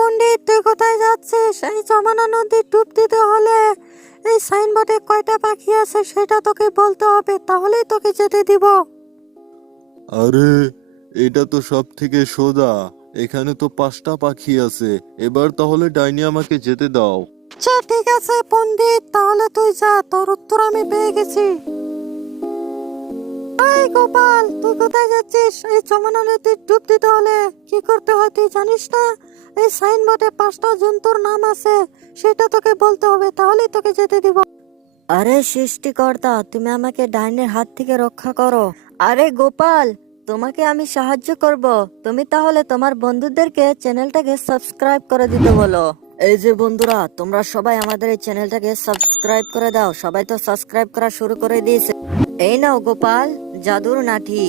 পণ্ডিত, তুই কোথায় যাচ্ছিস? এই যমুনা নদী ডুব দিতে হলে এই সাইনবোর্ডে কয়টা পাখি আছে সেটা তোকে বলতে হবে, তাহলেই তোকে যেতে দিব। আরে, এটা তো সব থেকে সোজা। এখানে তো 5টা পাখি আছে। এবার তাহলে ডাইনি আমাকে যেতে দাও। আচ্ছা ঠিক আছে পণ্ডিত, তাহলে তুই যা, তোর উত্তর আমি পেয়ে গেছি। এই গোপাল, তুই কোথায় যাচ্ছিস? এই যমুনা নদী ডুব দিতে হলে কি করতে হয় তুই জানিস না? এই সাইনবোর্ডে 5টা জন্তুর নাম আছে, সেটা তোকে বলতে হবে, তাহলেই তোকে যেতে দিব। আরে সৃষ্টিকর্তা, তুমি আমাকে ডাইনের হাত থেকে রক্ষা করো। আরে গোপাল, তোমাকে আমি সাহায্য করব। তুমি তাহলে তোমার বন্ধুদেরকে চ্যানেলটাকে সাবস্ক্রাইব করে দিতে বলো। এই যে বন্ধুরা, তোমরা সবাই আমাদের এই চ্যানেলটাকে সাবস্ক্রাইব করে দাও। সবাই তো সাবস্ক্রাইব করা শুরু করে দিয়েছে। এই নাও গোপাল, জাদুর নাঠি।